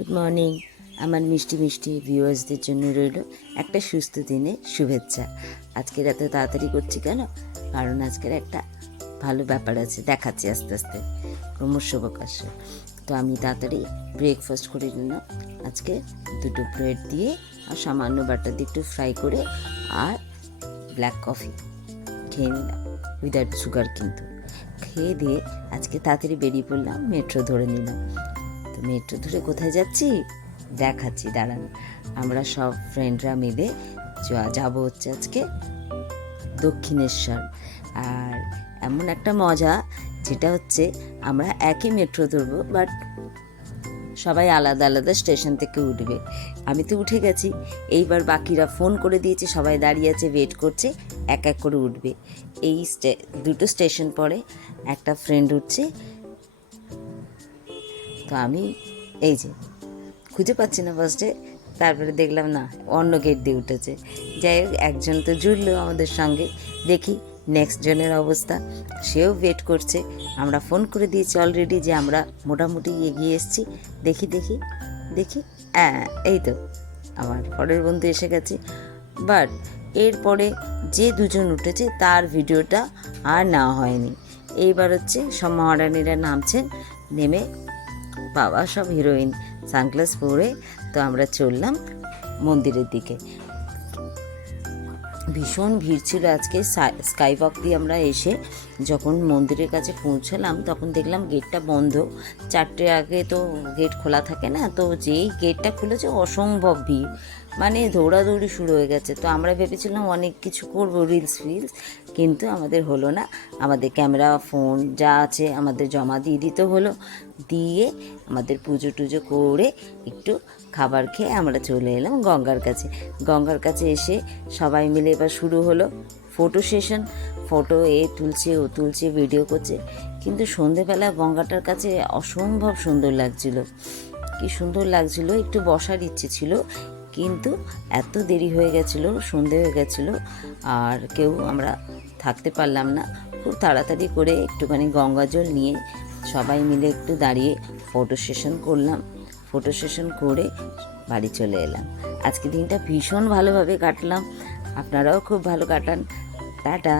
Good morning আমার মিষ্টি মিষ্টি ভিউয়ার্সদের জন্য রইল একটা সুস্থ দিনে শুভেচ্ছা। আজকের এত তাড়াতাড়ি করছি কেন? কারণ আজকের একটা ভালো ব্যাপার আছে, দেখাচ্ছি আস্তে আস্তে ক্রমশ প্রকাশ্য। তো আমি তাড়াতাড়ি ব্রেকফাস্ট করে নিলাম। আজকে দুটো ব্রেড দিয়ে আর সামান্য বাটার দিয়ে একটু ফ্রাই করে আর ব্ল্যাক কফি খেয়ে নিলাম, উইদাউট সুগার। কিন্তু খেয়ে দিয়ে আজকে তাড়াতাড়ি বেরিয়ে পড়লাম, মেট্রো ধরে নিলাম। তো মেট্রো ধরে কোথায় যাচ্ছি দেখাচ্ছি, দাঁড়ান। আমরা সব ফ্রেন্ডরা মিলে যাব হচ্ছে আজকে দক্ষিণেশ্বর। আর এমন একটা মজা, যেটা হচ্ছে আমরা একই মেট্রো ধরবো, বাট সবাই আলাদা আলাদা স্টেশন থেকে উঠবে। আমি তো উঠে গেছি, এইবার বাকিরা ফোন করে দিয়েছে, সবাই দাঁড়িয়ে আছে, ওয়েট করছে, এক এক করে উঠবে। এই দুটো স্টেশন পরে একটা ফ্রেন্ড উঠছে। তো আমি এই যে খুঁজে পাচ্ছি না ফার্স্টে, তারপরে দেখলাম না, অন্য গেট দিয়ে উঠেছে। যাই হোক, একজন তো জুড়লো আমাদের সঙ্গে। দেখি নেক্সট জনের অবস্থা, সেও ওয়েট করছে। আমরা ফোন করে দিয়েছি অলরেডি যে আমরা মোটামুটি এগিয়ে এসেছি। দেখি দেখি দেখি হ্যাঁ, এই তো আমার পরের বন্ধু এসে গেছে। বাট এরপরে যে দুজন উঠেছে তার ভিডিওটা আর নেওয়া হয়নি। এইবার হচ্ছে সব মহারানীরা নামছেন, নেমে বাবা সব হিরোইন সানগ্লাস পরে। তো আমরা চললাম মন্দিরের দিকে। ভীষণ ভিড় ছিল আজকে। স্কাই ওয়াক দিয়ে আমরা এসে যখন মন্দিরের কাছে পৌঁছালাম, তখন দেখলাম গেটটা বন্ধ। 4টে আগে তো গেট খোলা থাকে না, তো যেই গেটটা খুলেছে অসম্ভব ভিড়, মানে দৌড়াদৌড়ি শুরু হয়ে গেছে। তো আমরা ভেবেছিলাম অনেক কিছু করব, রিলস ফিলস, কিন্তু আমাদের হলো না। আমাদের ক্যামেরা ফোন যা আছে আমাদের জমা দিয়ে দিতে হলো। দিয়ে আমাদের পুজো টুজো করে একটু খাবার খেয়ে আমরা চলে এলাম গঙ্গার কাছে। গঙ্গার কাছে এসে সবাই মিলে এবার শুরু হলো ফটো সেশন। ফটো তুলছে, ও তুলছে, ভিডিও করছে। কিন্তু সন্ধেবেলা গঙ্গাটার কাছে অসম্ভব সুন্দর লাগছিল। কি সুন্দর লাগছিল, একটু বসার ইচ্ছে ছিল, কিন্তু এত দেরি হয়ে গেছিলো, সন্ধে হয়ে গেছিলো, আর কেউ আমরা থাকতে পারলাম না। খুব তাড়াতাড়ি করে একটুখানি গঙ্গা জল নিয়ে সবাই মিলে একটু দাঁড়িয়ে ফটো সেশন করলাম। ফটো সেশন করে বাড়ি চলে এলাম। আজকে দিনটা ভীষণ ভালোভাবে কাটলাম, আপনারাও খুব ভালো কাটান। টাটা।